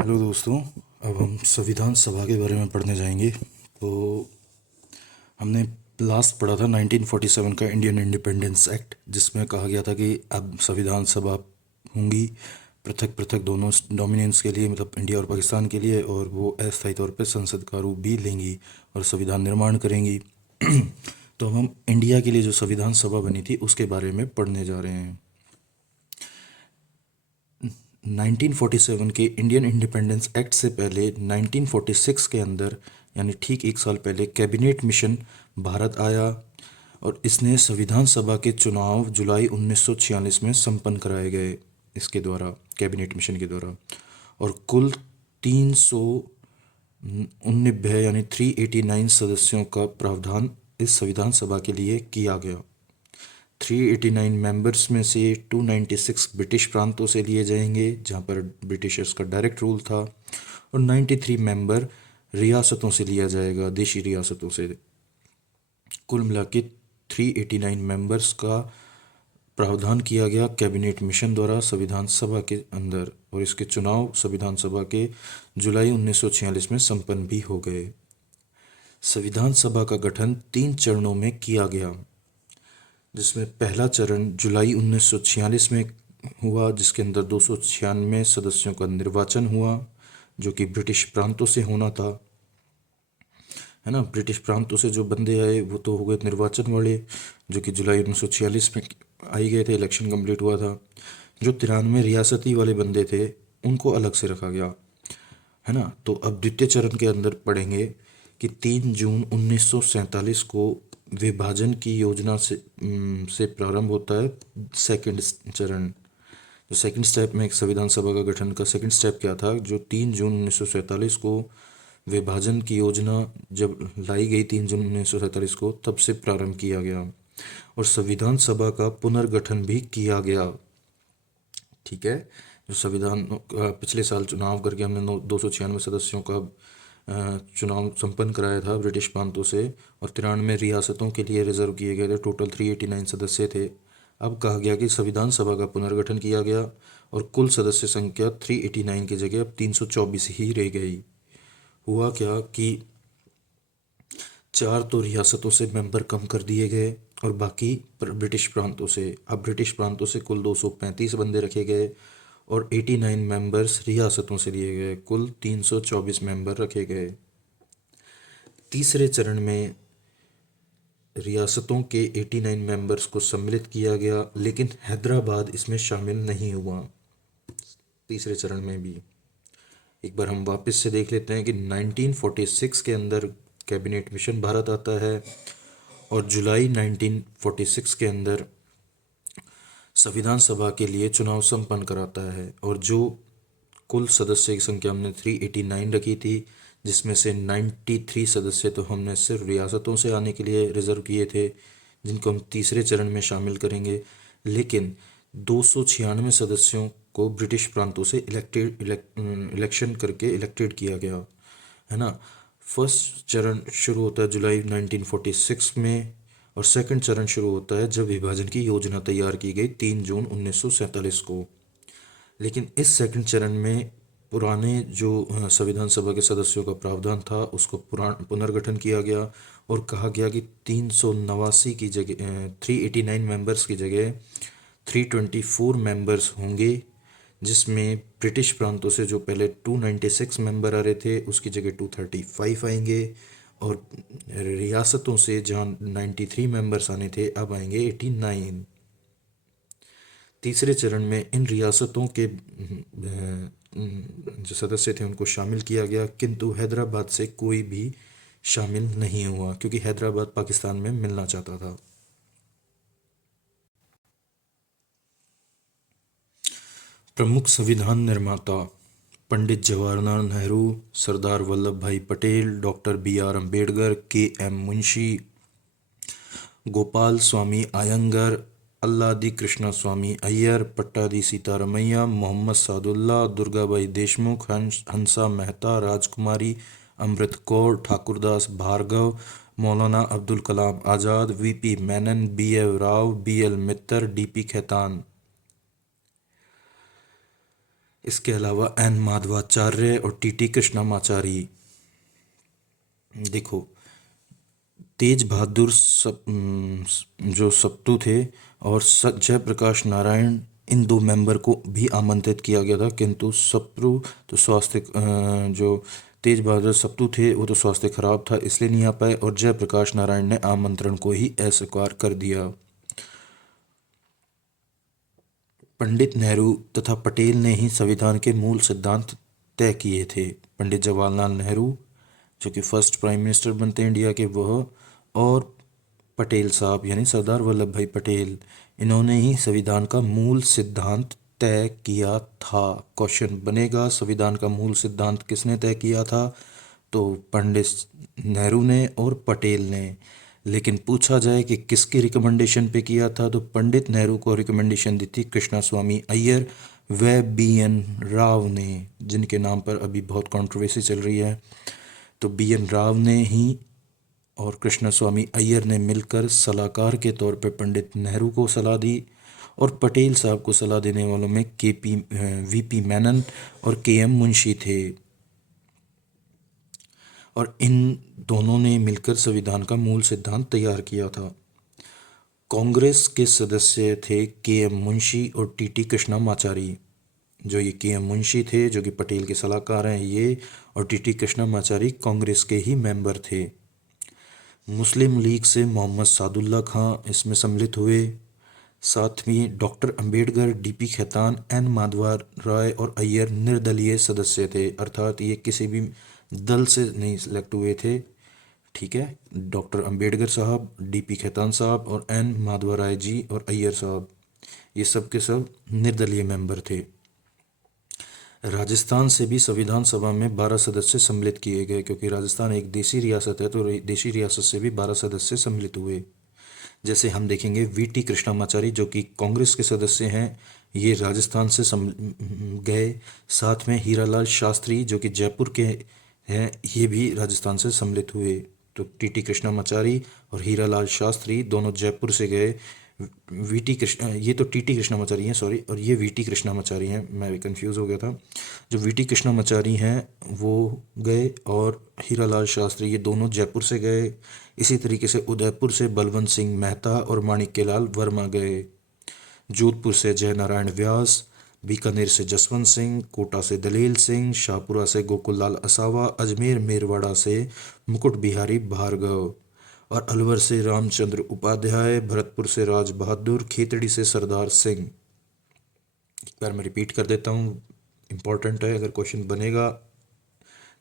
Hello दोस्तों। अब हम संविधान सभा के बारे में पढ़ने जाएंगे। तो हमने लास्ट पढ़ा था 1947 का इंडियन इंडिपेंडेंस एक्ट, जिसमें कहा गया था कि अब संविधान सभा होंगी पृथक पृथक दोनों डोमिनेंस के लिए, मतलब इंडिया और पाकिस्तान के लिए, और वो अस्थायी तौर पे संसद का रूप भी लेंगी और संविधान निर्माण करेंगी। तो हम इंडिया के लिए जो संविधान सभा बनी थी उसके बारे में पढ़ने जा रहे हैं। 1947 के इंडियन इंडिपेंडेंस एक्ट से पहले 1946 के अंदर, यानी ठीक एक साल पहले, कैबिनेट मिशन भारत आया और इसने संविधान सभा के चुनाव जुलाई 1946 में संपन्न कराए गए इसके द्वारा, कैबिनेट मिशन के द्वारा। और कुल 399 यानी 389 सदस्यों का प्रावधान इस संविधान सभा के लिए किया गया। 389 मेंबर्स में से 296 ब्रिटिश प्रांतों से लिए जाएंगे, जहां पर ब्रिटिशर्स का डायरेक्ट रूल था, और 93 मेंबर रियासतों से लिया जाएगा, देशी रियासतों से। कुल मिला के 389 मेंबर्स का प्रावधान किया गया कैबिनेट मिशन द्वारा संविधान सभा के अंदर, और इसके चुनाव संविधान सभा के जुलाई 1946 में संपन्न भी हो गए। संविधान सभा का गठन 3 चरणों में किया गया, जिसमें पहला चरण जुलाई 1946 में हुआ, जिसके अंदर 296 सदस्यों का निर्वाचन हुआ, जो कि ब्रिटिश प्रांतों से होना था, है ना। ब्रिटिश प्रांतों से जो बंदे आए वो तो हो गए निर्वाचन वाले, जो कि जुलाई 1946 में आई गए थे, इलेक्शन कंप्लीट हुआ था। जो 93 रियासती वाले बंदे थे उनको अलग से रखा गया, है ना। तो अब द्वितीय चरण के अंदर पढ़ेंगे कि 3 जून 1947 को विभाजन की योजना से प्रारंभ होता है सेकंड चरण। जो सेकंड स्टेप में एक संविधान सभा का गठन का सेकंड स्टेप क्या था, जो 3 जून 1947 को विभाजन की योजना जब लाई गई, 3 जून 1947 को, तब से प्रारंभ किया गया और संविधान सभा का पुनर्गठन भी किया गया। ठीक है। जो संविधान पिछले साल चुनाव करके हमने 296 सदस्यों का चुनाव संपन्न कराया था ब्रिटिश प्रांतों से, और 93 रियासतों के लिए रिजर्व किए गए थे। टोटल 389 सदस्य थे। अब कहा गया कि संविधान सभा का पुनर्गठन किया गया और कुल सदस्य संख्या 389 की जगह अब 324 ही रह गई। हुआ क्या कि 4 तो रियासतों से मेंबर कम कर दिए गए और बाकी ब्रिटिश प्रांतों से। अब ब्रिटिश प्रांतों से कुल 235 बंदे रखे गए और 89 मेंबर्स रियासतों से लिए गए, कुल 324 मेंबर रखे गए। तीसरे चरण में रियासतों के 89 मेंबर्स को सम्मिलित किया गया, लेकिन हैदराबाद इसमें शामिल नहीं हुआ तीसरे चरण में भी। एक बार हम वापस से देख लेते हैं कि 1946 के अंदर कैबिनेट मिशन भारत आता है और जुलाई 1946 के अंदर संविधान सभा के लिए चुनाव संपन्न कराता है। और जो कुल सदस्य की संख्या हमने 389 रखी थी, जिसमें से 93 सदस्य तो हमने सिर्फ रियासतों से आने के लिए रिजर्व किए थे, जिनको हम तीसरे चरण में शामिल करेंगे। लेकिन 296 सदस्यों को ब्रिटिश प्रांतों से इलेक्शन करके इलेक्टेड किया गया, है ना। फर्स्ट चरण शुरू होता है जुलाई 1946 में और सेकंड चरण शुरू होता है जब विभाजन की योजना तैयार की गई 3 जून 1947 को। लेकिन इस सेकंड चरण में पुराने जो संविधान सभा के सदस्यों का प्रावधान था उसको पुनर्गठन किया गया और कहा गया कि 389 की जगह 389 मेंबर्स की जगह 324 मेंबर्स होंगे, जिसमें ब्रिटिश प्रांतों से जो पहले 296 मेंबर आ रहे थे उसकी जगह 235 आएंगे, और रियासतों से जहाँ 93 मेंबर्स आने थे अब आएंगे 89। तीसरे चरण में इन रियासतों के जो सदस्य थे उनको शामिल किया गया, किंतु हैदराबाद से कोई भी शामिल नहीं हुआ क्योंकि हैदराबाद पाकिस्तान में मिलना चाहता था। प्रमुख संविधान निर्माता Pandit Jawaharlal Nehru, Sardar Vallabh bhai Patel, doctor BR Ambedkar, KM Munshi, Gopalaswami Ayyangar, Alladi Krishnaswami Iyer, Pattabhi Sitaramayya, Mohammad Saadulla, Durgabai Deshmukh, Hansa Mehta, Rajkumari, Amrit Kaur, Thakurdas Bhargava, मौलाना Abdul Kalam Azad, VP Menon, BF Rao, BL मित्तर, DP खेतान। इसके अलावा एन माधवाचार्य और टी कृष्णमाचारी। देखो, तेज बहादुर जो सप्तू थे और जयप्रकाश नारायण, इन दो मेंबर को भी आमंत्रित किया गया था, किंतु सप्रू तो स्वास्थ्य जो तेज बहादुर सप्तू थे वो तो स्वास्थ्य खराब था इसलिए नहीं आ पाए, और जयप्रकाश नारायण ने आमंत्रण को ही अस्वीकार कर दिया। पंडित नेहरू तथा पटेल ने ही संविधान के मूल सिद्धांत तय किए थे। पंडित जवाहरलाल नेहरू जो कि फर्स्ट प्राइम मिनिस्टर बनते हैं इंडिया के, वह और पटेल साहब यानी सरदार वल्लभ भाई पटेल, इन्होंने ही संविधान का मूल सिद्धांत तय किया था। क्वेश्चन बनेगा, संविधान का मूल सिद्धांत किसने तय किया था? तो पंडित नेहरू ने और पटेल ने। लेकिन पूछा जाए कि किसके रिकमेंडेशन पे किया था, तो पंडित नेहरू को रिकमेंडेशन दी थी कृष्णा स्वामी अय्यर व बी.एन. राव ने, जिनके नाम पर अभी बहुत कंट्रोवर्सी चल रही है। तो बी.एन. राव ने ही और कृष्णा स्वामी अय्यर ने मिलकर सलाहकार के तौर पर पंडित नेहरू को सलाह दी, और पटेल साहब को सलाह देने वालों में वी.पी. मेनन और के.एम. मुंशी थे। और इन दोनों ने मिलकर संविधान का मूल सिद्धांत तैयार किया था। कांग्रेस के सदस्य थे के.एम. मुंशी और टी कृष्णमाचारी। जो ये के.एम. मुंशी थे जो कि पटेल के सलाहकार हैं ये, और टी कृष्णमाचारी कांग्रेस के ही मेंबर थे। मुस्लिम लीग से मोहम्मद सादुल्ला खां इसमें सम्मिलित हुए। साथ में doctor Ambedkar, D P. Khaitan, N Madhava Rau और अय्यर निर्दलीय सदस्य थे, अर्थात ये किसी भी दल से नहीं सिलेक्ट हुए थे। ठीक है, डॉक्टर अंबेडकर साहब, डी.पी. खेतान साहब और एन माधवा राय जी और अय्यर साहब, ये सब के सब निर्दलीय मेंबर थे। राजस्थान से भी संविधान सभा में 12 सदस्य सम्मिलित किए गए, क्योंकि राजस्थान एक देशी रियासत है तो देशी रियासत से भी 12 सदस्य सम्मिलित हुए। जैसे हम देखेंगे वी.टी. कृष्णमाचारी जो कि कांग्रेस के सदस्य हैं, ये राजस्थान से गए। साथ में हीरालाल शास्त्री जो कि जयपुर के हैं, ये भी राजस्थान से सम्मिलित हुए। तो टी कृष्णमाचारी और हीरालाल शास्त्री दोनों जयपुर से गए। ये तो टी कृष्णमाचारी हैं, सॉरी, और ये वी.टी. कृष्णमाचारी हैं, मैं कंफ्यूज हो गया था। जो वी.टी. कृष्णमाचारी हैं वो गए, और हीरालाल शास्त्री ये दोनों जयपुर से गए। इसी तरीके से उदयपुर से बलवंत सिंह मेहता और माणिक्यलाल वर्मा गए। जोधपुर से जय नारायण व्यास, बीकानेर से जसवंत सिंह, कोटा से दलेल सिंह, शाहपुरा से गोकुललाल असावा, अजमेर मेरवाड़ा से मुकुट बिहारी भार्गव, और अलवर से रामचंद्र उपाध्याय, भरतपुर से राज बहादुर, खेतड़ी से सरदार सिंह। एक बार मैं रिपीट कर देता हूँ, इम्पोर्टेंट है, अगर क्वेश्चन बनेगा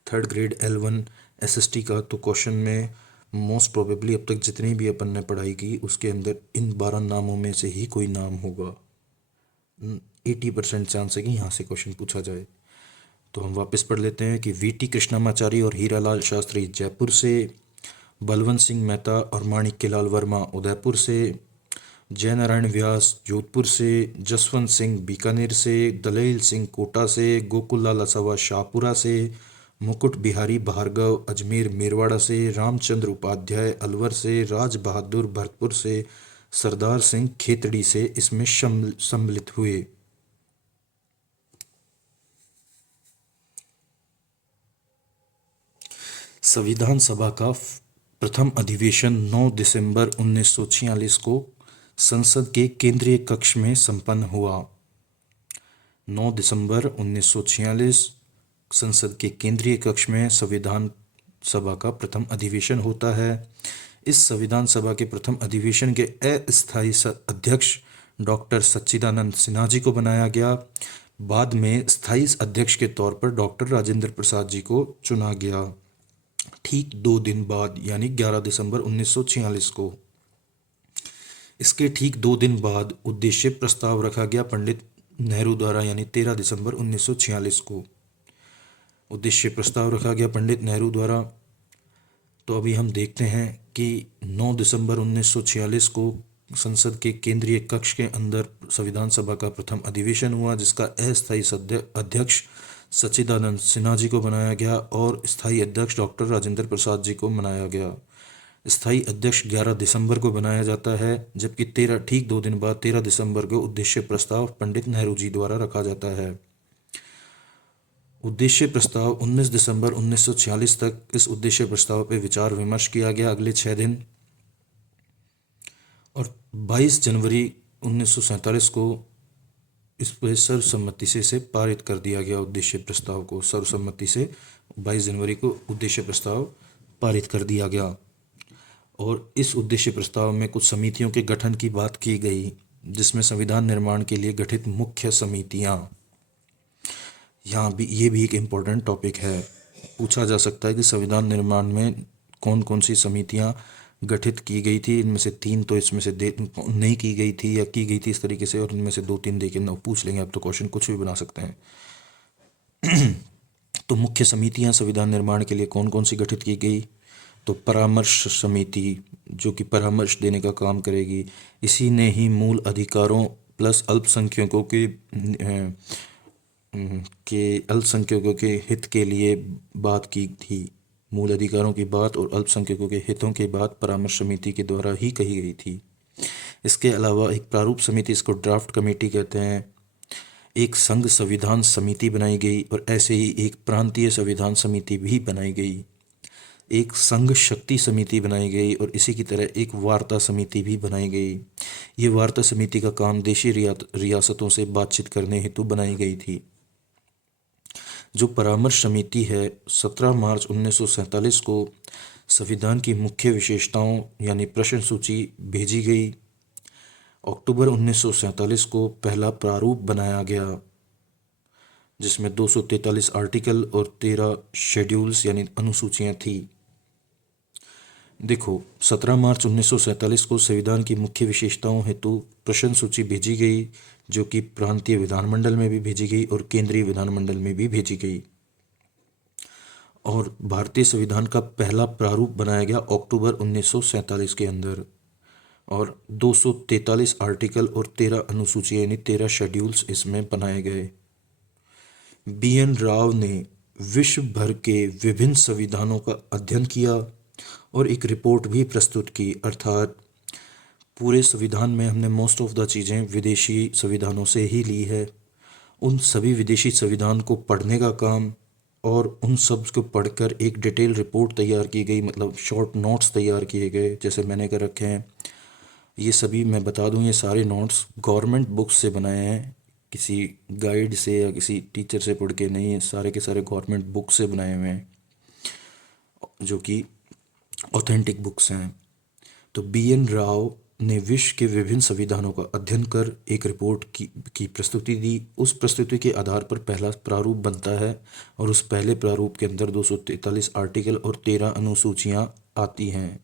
थर्ड ग्रेड L1 SST का, तो क्वेश्चन में मोस्ट प्रोबेबली अब तक जितनी भी अपन ने पढ़ाई की उसके अंदर इन 12 नामों में से ही कोई नाम होगा। 80% चांस है कि यहाँ से क्वेश्चन पूछा जाए। तो हम वापस पढ़ लेते हैं कि वी.टी. कृष्णमाचारी और हीरालाल शास्त्री जयपुर से, बलवंत सिंह मेहता और माणिक्यलाल वर्मा उदयपुर से, जय नारायण व्यास जोधपुर से, जसवंत सिंह बीकानेर से, दलेल सिंह कोटा से, गोकुललाल असावा शाहपुरा से, मुकुट बिहारी भार्गव अजमेर मेरवाड़ा से, रामचंद्र उपाध्याय अलवर से, राज बहादुर भरतपुर से, सरदार सिंह खेतड़ी से इसमें सम्मिलित हुए। संविधान सभा का प्रथम अधिवेशन 9 दिसंबर 1946 को संसद के केंद्रीय कक्ष में संपन्न हुआ। 9 दिसंबर 1946 संसद के केंद्रीय कक्ष में संविधान सभा का प्रथम अधिवेशन होता है। इस संविधान सभा के प्रथम अधिवेशन के अस्थायी अध्यक्ष डॉक्टर सच्चिदानंद सिन्हा जी को बनाया गया। बाद में स्थायी अध्यक्ष के तौर पर डॉक्टर राजेंद्र प्रसाद जी को चुना गया। ठीक 2 दिन बाद यानी 11 दिसंबर 1946 को, इसके ठीक 2 दिन बाद उद्देश्य प्रस्ताव रखा गया पंडित नेहरू द्वारा, यानी 13 दिसंबर 1946 को उद्देश्य प्रस्ताव रखा गया पंडित नेहरू द्वारा। तो अभी हम देखते हैं कि 9 दिसंबर 1946 को संसद के केंद्रीय कक्ष के अंदर संविधान सभा का प्रथम अधिवेशन हुआ, जिसका अस्थायी अध्यक्ष सच्चिदानंद सिन्हा जी को बनाया गया और स्थायी अध्यक्ष डॉक्टर राजेंद्र प्रसाद जी को बनाया गया। स्थायी अध्यक्ष 11 दिसंबर को बनाया जाता है, जबकि ठीक 2 दिन बाद 13 दिसंबर को उद्देश्य प्रस्ताव पंडित नेहरू जी द्वारा रखा जाता है। उद्देश्य प्रस्ताव 19 दिसंबर 1946 तक इस उद्देश्य प्रस्ताव पर विचार विमर्श किया गया अगले 6 दिन, और 22 जनवरी 1947 को इस पर सर्वसम्मति से इसे पारित कर दिया गया। उद्देश्य प्रस्ताव को सर्वसम्मति से 22 जनवरी को उद्देश्य प्रस्ताव पारित कर दिया गया। और इस उद्देश्य प्रस्ताव में कुछ समितियों के गठन की बात की गई, जिसमें संविधान निर्माण के लिए गठित मुख्य समितियां, यहाँ भी ये भी एक इम्पोर्टेंट टॉपिक है। पूछा जा सकता है कि संविधान निर्माण में कौन कौन सी समितियां गठित की गई थी। इनमें से 3 तो इसमें से नहीं की गई थी या की गई थी इस तरीके से, और इनमें से 2-3 देखे ना पूछ लेंगे। अब तो क्वेश्चन कुछ भी बना सकते हैं। तो मुख्य समितियां संविधान निर्माण के लिए कौन कौन सी गठित की गई? तो परामर्श समिति, जो कि परामर्श देने का काम करेगी। इसी ने ही मूल अधिकारों प्लस अल्पसंख्यकों के हित के लिए बात की थी। मूल अधिकारों की बात और अल्पसंख्यकों के हितों की बात परामर्श समिति के द्वारा ही कही गई थी। इसके अलावा एक प्रारूप समिति, इसको ड्राफ्ट कमेटी कहते हैं, एक संघ संविधान समिति बनाई गई, और ऐसे ही एक प्रांतीय संविधान समिति भी बनाई गई। एक संघ शक्ति समिति बनाई गई, और इसी की तरह एक वार्ता समिति भी बनाई गई। ये वार्ता समिति का काम देशी रियासतों से बातचीत करने हेतु बनाई गई थी। जो परामर्श समिति है 17 मार्च 1947 को संविधान की मुख्य विशेषताओं यानी प्रश्न सूची भेजी गई। अक्टूबर 1947 को पहला प्रारूप बनाया गया, जिसमें 243 आर्टिकल और 13 शेड्यूल्स यानी अनुसूचियां थी। देखो, 17 मार्च 1947 को संविधान की मुख्य विशेषताओं हेतु प्रश्न सूची भेजी गई, जो कि प्रांतीय विधानमंडल में भी भेजी गई और केंद्रीय विधानमंडल में भी भेजी गई। और भारतीय संविधान का पहला प्रारूप बनाया गया अक्टूबर 1947 के अंदर, और 243 आर्टिकल और 13 अनुसूचियां यानी 13 शेड्यूल्स इसमें बनाए गए। BN राव ने विश्व भर के विभिन्न संविधानों का अध्ययन किया और एक रिपोर्ट भी प्रस्तुत की। अर्थात पूरे संविधान में हमने मोस्ट ऑफ द चीज़ें विदेशी संविधानों से ही ली है। उन सभी विदेशी संविधान को पढ़ने का काम और उन सब को पढ़कर एक डिटेल रिपोर्ट तैयार की गई, मतलब शॉर्ट नोट्स तैयार किए गए, जैसे मैंने कर रखे हैं। ये सभी मैं बता दूं, ये सारे नोट्स गवर्नमेंट बुक्स से बनाए हैं, किसी गाइड से या किसी टीचर से पढ़ के नहीं है। सारे के सारे गवर्नमेंट बुक से बनाए हुए हैं, जो कि ऑथेंटिक बुक्स हैं। तो BN राव ने विश्व के विभिन्न संविधानों का अध्ययन कर एक रिपोर्ट की प्रस्तुति दी। उस प्रस्तुति के आधार पर पहला प्रारूप बनता है, और उस पहले प्रारूप के अंदर 243 आर्टिकल और 13 अनुसूचियां आती हैं।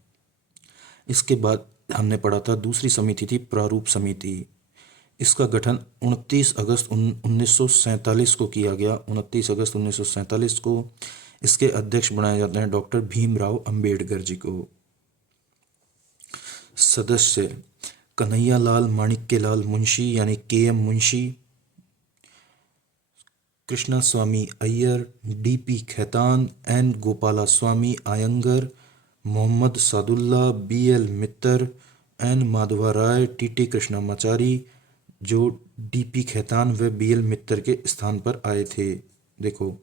इसके बाद हमने पढ़ा था दूसरी समिति थी प्रारूप समिति। इसका गठन 29 अगस्त 1947 को किया गया। 29 अगस्त 1947 को इसके अध्यक्ष बनाए जाते हैं डॉक्टर भीमराव अंबेडकर जी को। सदस्य कन्हैयालाल माणिक्यलाल मुंशी यानी KM मुंशी, कृष्णा स्वामी Iyer, DP Khaitan, N Gopalaswamy Iyengar, Mohammad Sadulla, BL मित्तर, N माधवा राय, TT कृष्णामाचारी, जो DP खेतान व BL मित्तर के स्थान पर आए थे। देखो,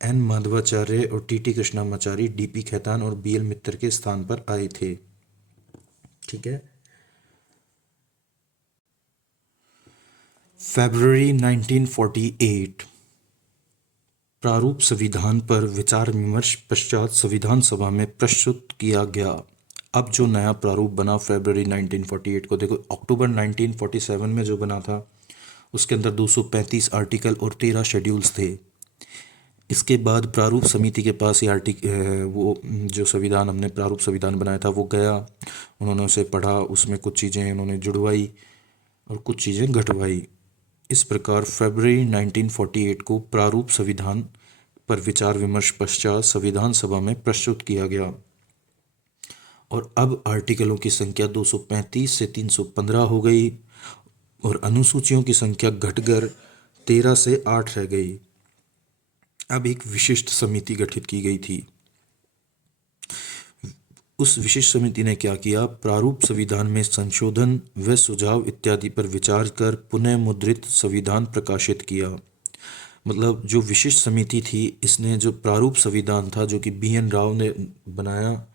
N माधवाचार्य और TT कृष्णामाचारी DP खेतान और BL मित्तर के स्थान पर आए थे। ठीक है। फरवरी 1948 प्रारूप संविधान पर विचार विमर्श पश्चात संविधान सभा में प्रस्तुत किया गया। अब जो नया प्रारूप बना फरवरी 1948 को, देखो अक्टूबर 1947 में जो बना था उसके अंदर 235 आर्टिकल और 13 शेड्यूल्स थे। इसके बाद प्रारूप समिति के पास ये वो जो संविधान हमने प्रारूप संविधान बनाया था वो गया, उन्होंने उसे पढ़ा, उसमें कुछ चीज़ें उन्होंने जुड़वाई और कुछ चीज़ें घटवाई। इस प्रकार फरवरी 1948 को प्रारूप संविधान पर विचार विमर्श पश्चात संविधान सभा में प्रस्तुत किया गया, और अब आर्टिकलों की संख्या 235 से 315 हो गई और अनुसूचियों की संख्या घटकर 13 से 8 रह गई। अब एक विशिष्ट समिति गठित की गई थी। उस विशिष्ट समिति ने क्या किया? प्रारूप संविधान में संशोधन व सुझाव इत्यादि पर विचार कर पुनः मुद्रित संविधान प्रकाशित किया। मतलब जो विशिष्ट समिति थी, इसने जो प्रारूप संविधान था जो कि बी एन राव ने बनाया,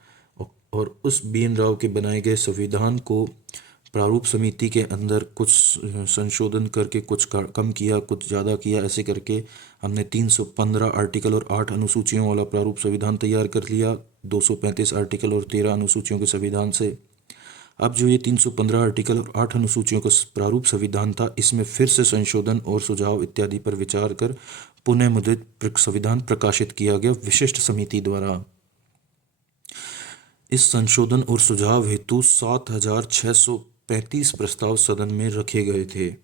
और उस बी एन राव के बनाए गए संविधान को प्रारूप समिति के अंदर कुछ संशोधन करके कुछ कम किया, कुछ ज़्यादा किया, ऐसे करके हमने 315 आर्टिकल और 8 अनुसूचियों वाला प्रारूप संविधान तैयार कर लिया, 235 आर्टिकल और 13 अनुसूचियों के संविधान से। अब जो ये 315 आर्टिकल और 8 अनुसूचियों का प्रारूप संविधान था, इसमें फिर से संशोधन और सुझाव इत्यादि पर विचार कर पुनः मुद्रित संविधान प्रकाशित किया गया विशिष्ट समिति द्वारा। इस संशोधन और सुझाव हेतु 7,635 प्रस्ताव सदन में रखे गए थे।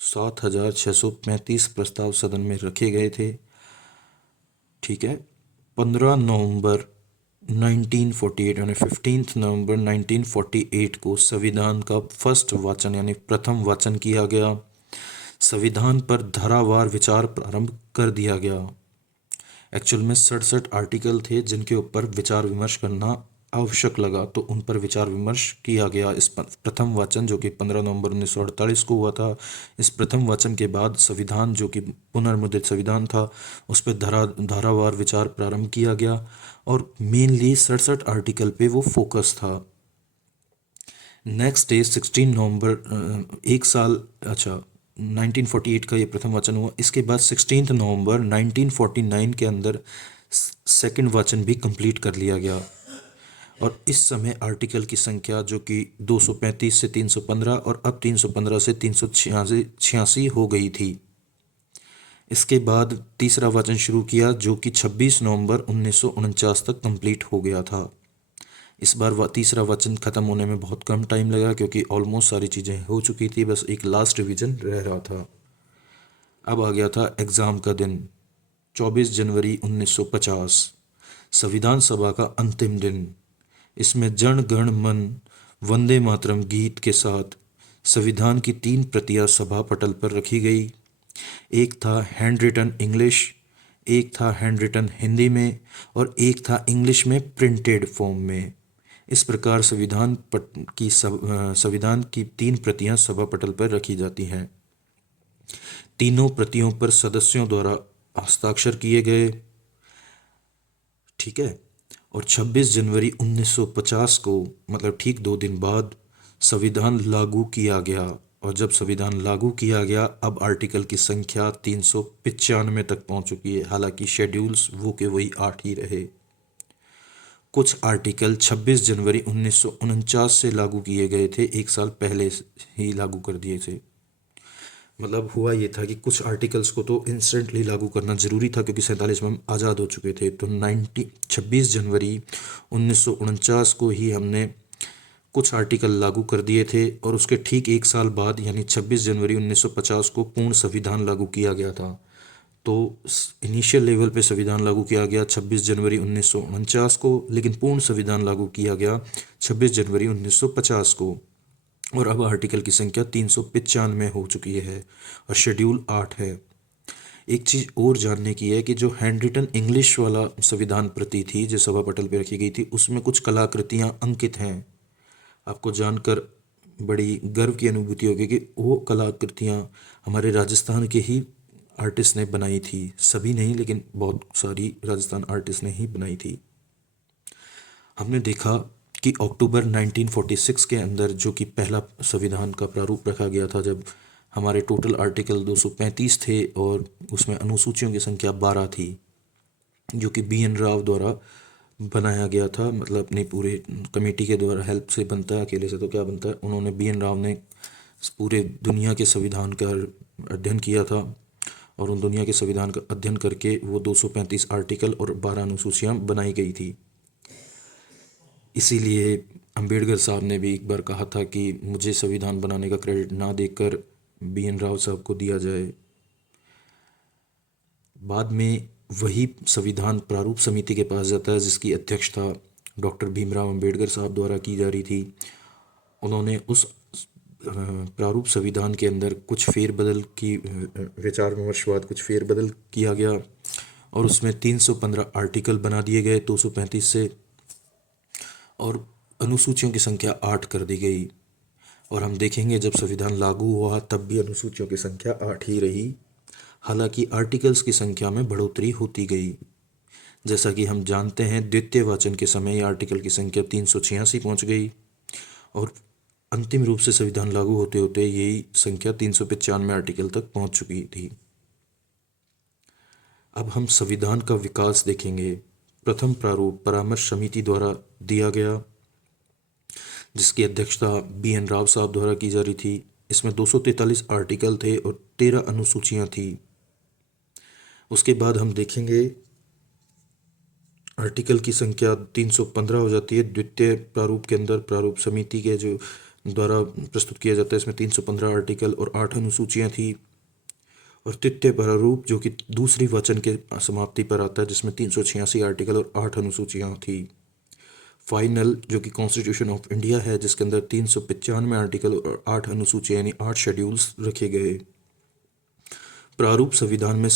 7,635 प्रस्ताव सदन में रखे गए थे। ठीक है। 15 नवंबर 1948 यानी 15 नवंबर 1948 को संविधान का फर्स्ट वाचन यानी प्रथम वाचन किया गया। संविधान पर धारावार विचार प्रारंभ कर दिया गया। एक्चुअल में 67 आर्टिकल थे जिनके ऊपर विचार विमर्श करना आवश्यक लगा, तो उन पर विचार विमर्श किया गया। इस प्रथम वाचन जो कि 15 नवंबर 1948 को हुआ था, इस प्रथम वाचन के बाद संविधान जो कि पुनर्मुद्रित संविधान था, उस पर धारावार विचार प्रारंभ किया गया और मेनली 67 आर्टिकल पे वो फोकस था। नेक्स्ट डे 16 नवंबर एक साल 1948 का ये प्रथम वाचन हुआ। इसके बाद 16 नवंबर 1949 के अंदर सेकंड वाचन भी कंप्लीट कर लिया गया और इस समय आर्टिकल की संख्या जो कि 235 से 315 और अब 315 से 386 हो गई थी। इसके बाद तीसरा वाचन शुरू किया जो कि 26 नवंबर 1949 तक कंप्लीट हो गया था। इस बार तीसरा वाचन ख़त्म होने में बहुत कम टाइम लगा क्योंकि ऑलमोस्ट सारी चीज़ें हो चुकी थी, बस एक लास्ट रिवीजन रह रहा था। अब आ गया था एग्ज़ाम का दिन, 24 जनवरी 1950, संविधान सभा का अंतिम दिन। इसमें जन गण मन वंदे मातरम गीत के साथ संविधान की 3 प्रतियां सभा पटल पर रखी गई। एक था हैंड रिटन इंग्लिश, एक था हैंड रिटन हिंदी में और एक था इंग्लिश में प्रिंटेड फॉर्म में। इस प्रकार संविधान की 3 प्रतियां सभा पटल पर रखी जाती हैं। तीनों प्रतियों पर सदस्यों द्वारा हस्ताक्षर किए गए। ठीक है। और 26 जनवरी 1950 को मतलब ठीक 2 दिन बाद संविधान लागू किया गया। और जब संविधान लागू किया गया, अब आर्टिकल की संख्या 395 तक पहुंच चुकी है। हालांकि शेड्यूल्स वो के वही 8 ही रहे। कुछ आर्टिकल 26 जनवरी 1949 से लागू किए गए थे, एक साल पहले ही लागू कर दिए थे। मतलब हुआ ये था कि कुछ आर्टिकल्स को तो इंस्टेंटली लागू करना ज़रूरी था क्योंकि 47 में हम आज़ाद हो चुके थे। तो 26 जनवरी 1949 को ही हमने कुछ आर्टिकल लागू कर दिए थे और उसके ठीक एक साल बाद यानी 26 जनवरी 1950 को पूर्ण संविधान लागू किया गया था। तो इनिशियल लेवल पे संविधान लागू किया गया 26 जनवरी 1949 को, लेकिन पूर्ण संविधान लागू किया गया 26 जनवरी 1950 को। और अब आर्टिकल की संख्या 395 हो चुकी है और शेड्यूल 8 है। एक चीज़ और जानने की है कि जो हैंड रिटन इंग्लिश वाला संविधान प्रति थी जो सभा पटल पर रखी गई थी, उसमें कुछ कलाकृतियाँ अंकित हैं। आपको जानकर बड़ी गर्व की अनुभूति होगी कि वो कलाकृतियाँ हमारे राजस्थान के ही आर्टिस्ट ने बनाई थी। सभी नहीं, लेकिन बहुत सारी राजस्थान आर्टिस्ट ने ही बनाई थी। हमने देखा कि अक्टूबर 1946 के अंदर जो कि पहला संविधान का प्रारूप रखा गया था, जब हमारे टोटल आर्टिकल 235 थे और उसमें अनुसूचियों की संख्या 12 थी, जो कि बी एन राव द्वारा बनाया गया था। मतलब अपनी पूरे कमेटी के द्वारा हेल्प से बनता है, अकेले से तो क्या बनता है। उन्होंने बी एन राव ने पूरे दुनिया के संविधान का अध्ययन किया था और उन दुनिया के संविधान का अध्ययन करके वो 235 आर्टिकल और 12 अनुसूचियाँ बनाई गई थी। इसीलिए अंबेडकर साहब ने भी एक बार कहा था कि मुझे संविधान बनाने का क्रेडिट ना देकर बी एन राव साहब को दिया जाए। बाद में वही संविधान प्रारूप समिति के पास जाता है जिसकी अध्यक्षता डॉक्टर भीमराव अंबेडकर साहब द्वारा की जा रही थी। उन्होंने उस प्रारूप संविधान के अंदर कुछ फेरबदल की विचार विमर्श के बाद कुछ फेरबदल किया गया और उसमें 315 आर्टिकल बना दिए गए 235 से, और अनुसूचियों की संख्या 8 कर दी गई। और हम देखेंगे जब संविधान लागू हुआ तब भी अनुसूचियों की संख्या 8 ही रही। हालांकि आर्टिकल्स की संख्या में बढ़ोतरी होती गई। जैसा कि हम जानते हैं, द्वितीय वाचन के समय ये आर्टिकल की संख्या 386 पहुंच गई और अंतिम रूप से संविधान लागू होते होते यही संख्या 395 आर्टिकल तक पहुंच चुकी थी। अब हम संविधान का विकास देखेंगे। प्रथम प्रारूप परामर्श समिति द्वारा दिया गया, जिसकी अध्यक्षता BN राव साहब द्वारा की जा रही थी। इसमें 243 आर्टिकल थे और 13 अनुसूचियां थी। उसके बाद हम देखेंगे आर्टिकल की संख्या 315 हो जाती है। द्वितीय प्रारूप के अंदर प्रारूप समिति के जो द्वारा प्रस्तुत किया जाता है, इसमें 315 आर्टिकल और 8 अनुसूचियां थी। और तृतीय प्रारूप जो कि दूसरी वचन के समाप्ति पर आता है, जिसमें 386 आर्टिकल और 8 अनुसूचियां थी। फाइनल जो कि कॉन्स्टिट्यूशन ऑफ इंडिया है, जिसके अंदर 395 आर्टिकल और 8 अनुसूचियां यानी 8 शेड्यूल्स रखे गए। प्रारूप संविधान में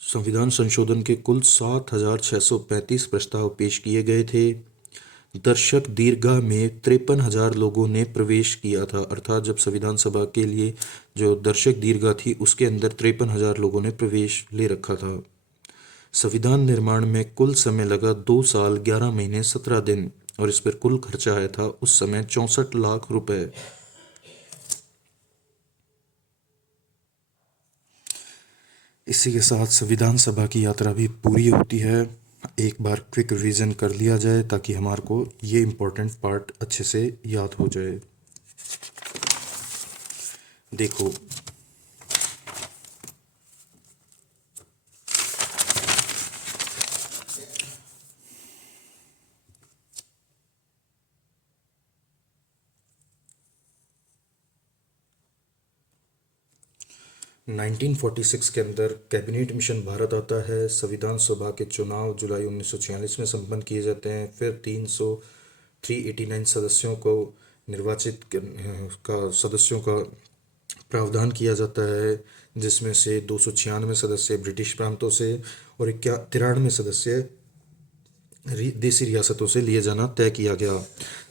संविधान संशोधन के कुल 7,635 प्रस्ताव पेश किए गए थे। दर्शक दीर्घा में 53,000 लोगों ने प्रवेश किया था, अर्थात जब संविधान सभा के लिए जो दर्शक दीर्घा थी उसके अंदर 53,000 लोगों ने प्रवेश ले रखा था। संविधान निर्माण में कुल समय लगा 2 साल 11 महीने 17 दिन और इस पर कुल खर्चा आया था उस समय 64 लाख रुपए। इसी के साथ संविधान सभा की यात्रा भी पूरी होती है। एक बार क्विक रिवीजन कर लिया जाए ताकि हमारे को ये इम्पोर्टेंट पार्ट अच्छे से याद हो जाए। देखो, नाइनटीन 46 के अंदर कैबिनेट मिशन भारत आता है। संविधान सभा के चुनाव जुलाई 1946 में संपन्न किए जाते हैं। फिर 389 सदस्यों को निर्वाचित सदस्यों का प्रावधान किया जाता है, जिसमें से 296 सदस्य ब्रिटिश प्रांतों से और 93 सदस्य देसी रियासतों से लिए जाना तय किया गया।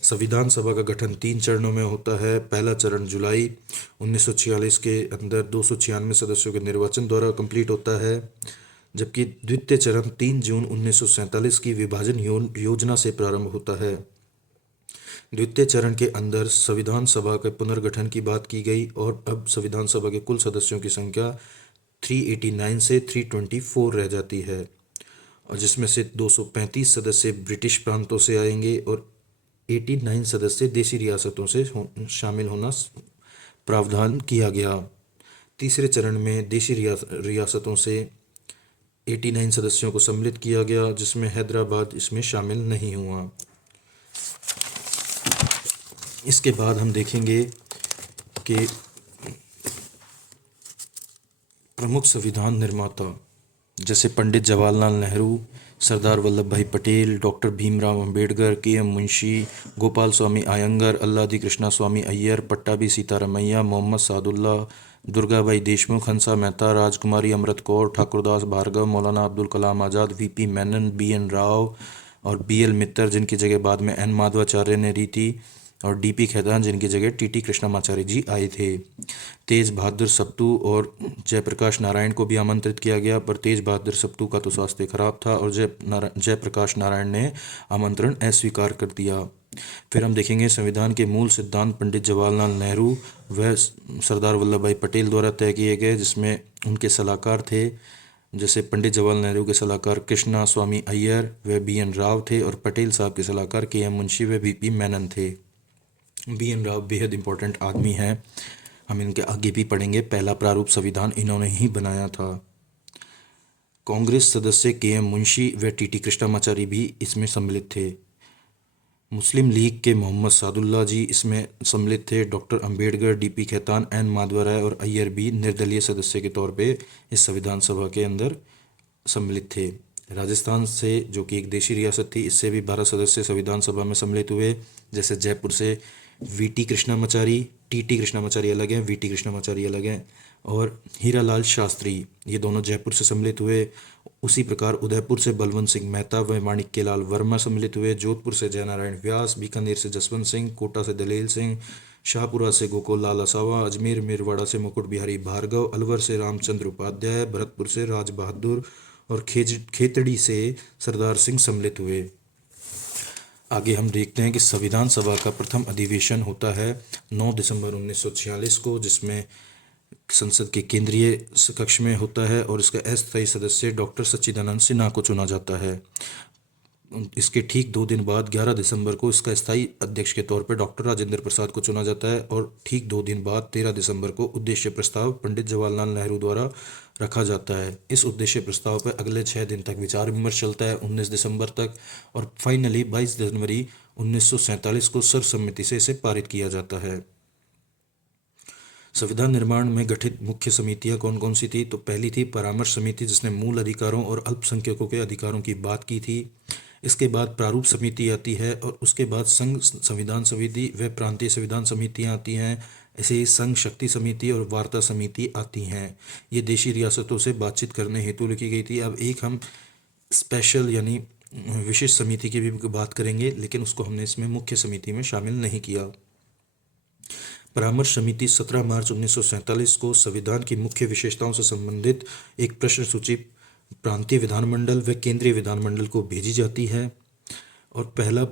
संविधान सभा का गठन 3 चरणों में होता है। पहला चरण जुलाई 1946 के अंदर 296 सदस्यों के निर्वाचन द्वारा कंप्लीट होता है, जबकि द्वितीय चरण 3 जून 1947 की विभाजन योजना से प्रारंभ होता है। द्वितीय चरण के अंदर संविधान सभा के पुनर्गठन की बात की गई और अब संविधान सभा के कुल सदस्यों की संख्या 389 से 324 रह जाती है, और जिसमें से 235 सदस्य ब्रिटिश प्रांतों से आएंगे और 89 सदस्य देसी रियासतों से शामिल होना प्रावधान किया गया। तीसरे चरण में देशी रियासतों से 89 सदस्यों को सम्मिलित किया गया, जिसमें हैदराबाद इसमें शामिल नहीं हुआ। इसके बाद हम देखेंगे कि प्रमुख संविधान निर्माता जैसे Pandit Jawaharlal Nehru, Sardar Vallabh bhai Patel, doctor Bhimrao Ambedkar, KM Munshi, Gopalaswami Ayyangar, Alladi Krishnaswami Iyer, Pattabhi Sitaramayya, Mohammad Saadulla, Durgabai Deshmukh, Hansa Mehta, Rajkumari Amrit Kaur, Thakurdas Bhargava, मौलाना अब्दुल कलाम आज़ाद, VP मेनन, BN राव और BL मित्तर, जिनकी जगह बाद में N माधवाचार्य ने ली थी, और DP खेतान, जिनकी जगह TT कृष्णमाचार्य जी आए थे। तेज बहादुर सप्तू और जयप्रकाश नारायण को भी आमंत्रित किया गया, पर तेज बहादुर सप्तू का तो स्वास्थ्य खराब था और जयप्रकाश नारायण ने आमंत्रण अस्वीकार कर दिया। फिर हम देखेंगे संविधान के मूल सिद्धांत पंडित जवाहरलाल नेहरू व सरदार वल्लभ भाई पटेल द्वारा तय किए गए, जिसमें उनके सलाहकार थे, जैसे पंडित जवाहरलाल नेहरू के सलाहकार कृष्णा स्वामी अय्यर व BN राव थे और पटेल साहब के सलाहकार KM मुंशी व VP मेनन थे। BN राव बेहद इंपॉर्टेंट आदमी हैं, हम इनके आगे भी पढ़ेंगे। पहला प्रारूप संविधान इन्होंने ही बनाया था। कांग्रेस सदस्य KM मुंशी व TT कृष्णमाचारी भी इसमें सम्मिलित थे। मुस्लिम लीग के मोहम्मद सादुल्ला जी इसमें सम्मिलित थे। Doctor Ambedkar, DP Khaitan, N Madhavrai और अय्यर भी निर्दलीय सदस्य के तौर पे इस संविधान सभा के अंदर सम्मिलित थे। राजस्थान से, जो कि एक देशी रियासत थी, इससे भी 12 सदस्य संविधान सभा में सम्मिलित हुए। जैसे जयपुर से VT कृष्णमाचारी, TT कृष्णमाचारी अलग हैं, VT कृष्णमाचारी अलग हैं, और हीरालाल शास्त्री, ये दोनों जयपुर से सम्मिलित हुए। उसी प्रकार उदयपुर से बलवंत सिंह मेहता व माणिक्यलाल वर्मा सम्मिलित हुए। जोधपुर से जयनारायण व्यास, बीकानेर से जसवंत सिंह, कोटा से दलेल सिंह, शाहपुरा से गोकुल लाल असावा, अजमेर मेरवाड़ा से मुकुट बिहारी भार्गव, अलवर से रामचंद्र उपाध्याय, भरतपुर से राज बहादुर और खेतड़ी से सरदार सिंह सम्मिलित हुए। आगे हम देखते हैं कि संविधान सभा का प्रथम अधिवेशन होता है 9 दिसंबर 1946 को, जिसमें संसद के केंद्रीय कक्ष में होता है और इसका अस्थायी सदस्य डॉक्टर सच्चिदानंद सिन्हा को चुना जाता है। इसके ठीक 2 दिन बाद 11 दिसंबर को इसका स्थायी अध्यक्ष के तौर पर डॉक्टर राजेंद्र प्रसाद को चुना जाता है और ठीक 2 दिन बाद 13 दिसंबर को उद्देश्य प्रस्ताव पंडित जवाहरलाल नेहरू द्वारा रखा जाता है। इस उद्देश्य प्रस्ताव पर अगले 6 दिन तक विचार विमर्श चलता है 19 दिसंबर तक, और फाइनली 22 जनवरी 1947 को सर्वसम्मति से इसे पारित किया जाता है। संविधान निर्माण में गठित मुख्य समितियां कौन कौन सी थी? तो पहली थी परामर्श समिति, जिसने मूल अधिकारों और अल्पसंख्यकों के अधिकारों की बात की थी। इसके बाद प्रारूप समिति आती है और उसके बाद संघ संविधान समिति व प्रांतीय संविधान समितियां आती हैं। ऐसे ही संघ शक्ति समिति और वार्ता समिति आती हैं। ये देशी रियासतों से बातचीत करने हेतु लिखी गई थी। अब एक हम स्पेशल यानी विशेष समिति की भी बात करेंगे, लेकिन उसको हमने इसमें मुख्य समिति में शामिल नहीं किया। परामर्श समिति 17 मार्च 1947 को संविधान की मुख्य विशेषताओं से संबंधित एक प्रश्न सूची प्रांतीय विधानमंडल व केंद्रीय विधानमंडल को भेजी जाती है और पहला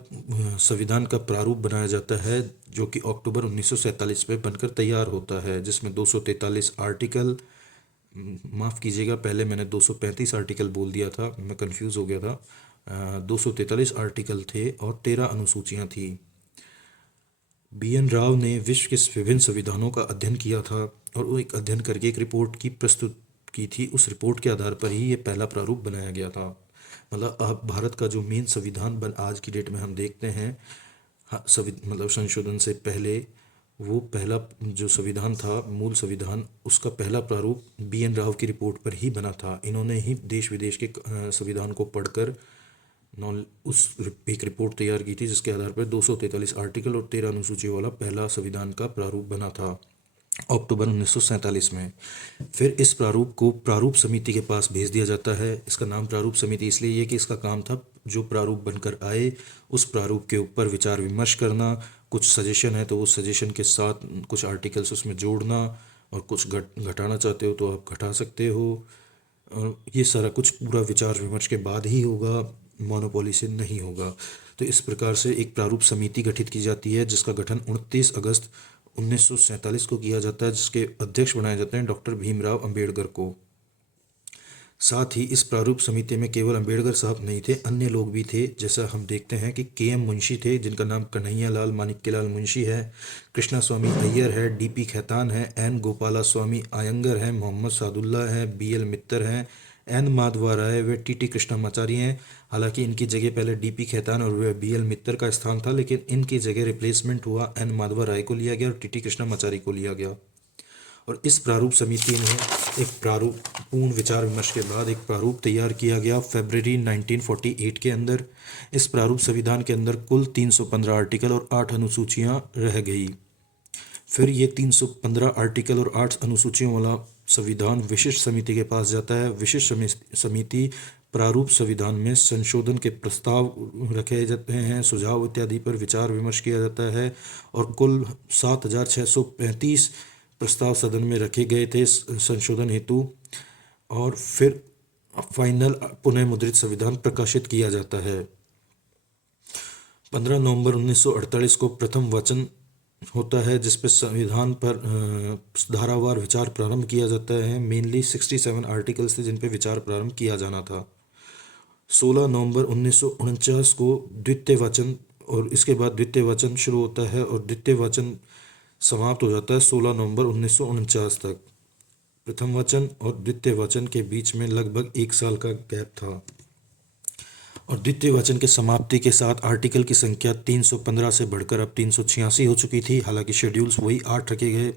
संविधान का प्रारूप बनाया जाता है, जो कि अक्टूबर 1947 में बनकर तैयार होता है, जिसमें 243 आर्टिकल, माफ़ कीजिएगा पहले मैंने 235 आर्टिकल बोल दिया था, मैं कंफ्यूज हो गया था। 243 आर्टिकल थे और 13 अनुसूचियाँ थी। BN राव ने विश्व के विभिन्न संविधानों का अध्ययन किया था और वो एक अध्ययन करके एक रिपोर्ट की प्रस्तुत की थी। उस रिपोर्ट के आधार पर ही ये पहला प्रारूप बनाया गया था। मतलब अब भारत का जो मेन संविधान आज की डेट में हम देखते हैं, मतलब संशोधन से पहले वो पहला जो संविधान था, मूल संविधान, उसका पहला प्रारूप BN राव की रिपोर्ट पर ही बना था। इन्होंने ही देश विदेश के संविधान को पढ़कर एक रिपोर्ट तैयार की थी, जिसके आधार पर 243 आर्टिकल और 13 अनुसूचियों वाला पहला संविधान का प्रारूप बना था अक्टूबर 1947 में। फिर इस प्रारूप को प्रारूप समिति के पास भेज दिया जाता है। इसका नाम प्रारूप समिति इसलिए ये कि इसका काम था जो प्रारूप बनकर आए उस प्रारूप के ऊपर विचार विमर्श करना, कुछ सजेशन है तो वो सजेशन के साथ कुछ आर्टिकल्स उसमें जोड़ना, और कुछ घटाना चाहते हो तो आप घटा सकते हो। और ये सारा कुछ पूरा विचार विमर्श के बाद ही होगा, मोनोपोली से नहीं होगा। तो इस प्रकार से एक प्रारूप समिति गठित की जाती है, जिसका गठन 29 अगस्त 1947 को किया जाता है, जिसके अध्यक्ष बनाए जाते हैं डॉक्टर भीमराव अंबेडकर को। साथ ही इस प्रारूप समिति में केवल अंबेडकर साहब नहीं थे, अन्य लोग भी थे। जैसा हम देखते हैं कि KM मुंशी थे, जिनका नाम कन्हैया लाल मानिक्यलाल मुंशी है, कृष्णा स्वामी अय्यर है, DP खेतान है, N गोपाला स्वामी आयंगर है, मोहम्मद सादुल्ला है, BL मित्तर हैं, N माधवा राय व TT कृष्णामाचारी हैं। हालांकि इनकी जगह पहले DP खेतान और BL मित्तर का स्थान था, लेकिन इनकी जगह रिप्लेसमेंट हुआ, N माधवा राय को लिया गया और TT कृष्णामाचारी को लिया गया। और इस प्रारूप समिति ने एक प्रारूप पूर्ण विचार विमर्श के बाद एक प्रारूप तैयार किया गया फरवरी 1948 के अंदर। इस प्रारूप संविधान के अंदर कुल 315 आर्टिकल और 8 अनुसूचियां रह गई। फिर ये 315 आर्टिकल और 8 अनुसूचियों वाला संविधान विशिष्ट समिति के पास जाता है। विशिष्ट समिति प्रारूप संविधान में संशोधन के प्रस्ताव रखे जाते हैं, सुझाव इत्यादि पर विचार विमर्श किया जाता है और कुल 7635 प्रस्ताव सदन में रखे गए थे संशोधन हेतु। और फिर फाइनल पुनः मुद्रित संविधान प्रकाशित किया जाता है। 15 नवंबर 1948 को प्रथम वाचन होता है, जिस पर संविधान पर धारावार विचार प्रारंभ किया जाता है। मेनली 67 आर्टिकल्स थे जिन पर विचार प्रारंभ किया जाना था। 16 नवंबर 1949 को द्वितीय वाचन, और इसके बाद द्वितीय वाचन शुरू होता है और द्वितीय वाचन समाप्त हो जाता है 16 नवंबर 1949 तक। प्रथम वाचन और द्वितीय वाचन के बीच में लगभग 1 साल का गैप था। और द्वितीय वाचन के समाप्ति के साथ आर्टिकल की संख्या 315 से बढ़कर अब 386 हो चुकी थी। हालांकि शेड्यूल्स वही 8 रखे गए।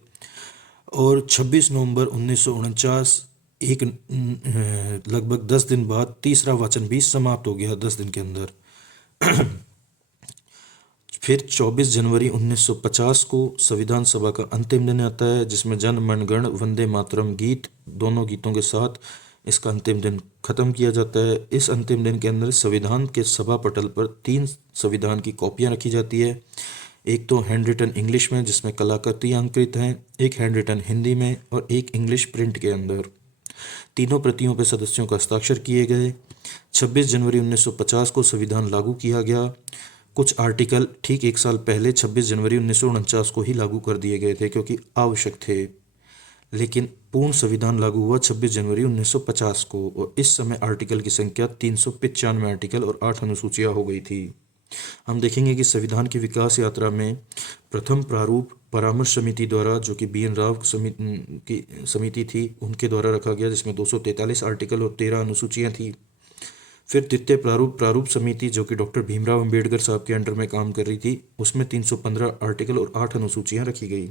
और 26 नवंबर 1949 एक लगभग 10 दिन बाद तीसरा वाचन भी समाप्त हो गया 10 दिन के अंदर। फिर 24 जनवरी 1950 को संविधान सभा का अंतिम दिन आता है, जिसमें जन मन गण वंदे मातरम गीत दोनों गीतों के साथ इसका अंतिम दिन खत्म किया जाता है। इस अंतिम दिन के अंदर संविधान के सभा पटल पर 3 संविधान की कॉपियां रखी जाती है। एक तो हैंड रिटन इंग्लिश में जिसमें कलाकृतियाँ अंकित हैं, एक हैंड रिटन हिंदी में और एक इंग्लिश प्रिंट के अंदर। तीनों प्रतियों पर सदस्यों का हस्ताक्षर किए गए। 26 जनवरी 1950 को संविधान लागू किया गया। कुछ आर्टिकल ठीक एक साल पहले 26 जनवरी 1949 को ही लागू कर दिए गए थे क्योंकि आवश्यक थे, लेकिन पूर्ण संविधान लागू हुआ 26 जनवरी 1950 को और इस समय आर्टिकल की संख्या 395 आर्टिकल और 8 अनुसूचियाँ हो गई थी। हम देखेंगे कि संविधान की विकास यात्रा में प्रथम प्रारूप परामर्श समिति द्वारा, जो कि BN राव की समिति थी, उनके द्वारा रखा गया, जिसमें 243 आर्टिकल और 13 अनुसूचियाँ थी। फिर द्वितीय प्रारूप समिति, जो कि डॉक्टर भीमराव अंबेडकर साहब के अंडर में काम कर रही थी, उसमें 315 आर्टिकल और 8 अनुसूचियाँ रखी गई।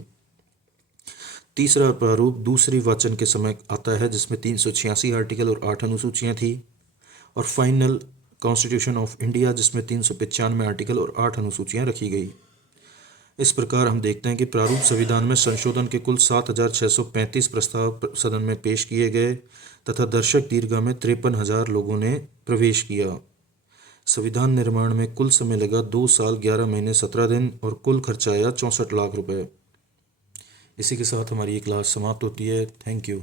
तीसरा प्रारूप दूसरी वाचन के समय आता है, जिसमें 386 आर्टिकल और 8 अनुसूचियाँ थी। और फाइनल कॉन्स्टिट्यूशन ऑफ इंडिया, जिसमें 395 आर्टिकल और 8 अनुसूचियाँ रखी गई। इस प्रकार हम देखते हैं कि प्रारूप संविधान में संशोधन के कुल 7,635 प्रस्ताव सदन में पेश किए गए तथा दर्शक दीर्घा में 53,000 लोगों ने प्रवेश किया। संविधान निर्माण में कुल समय लगा 2 साल 11 महीने 17 दिन और कुल खर्चा आया 64 लाख रुपए। इसी के साथ हमारी ये क्लास समाप्त होती है। Thank you.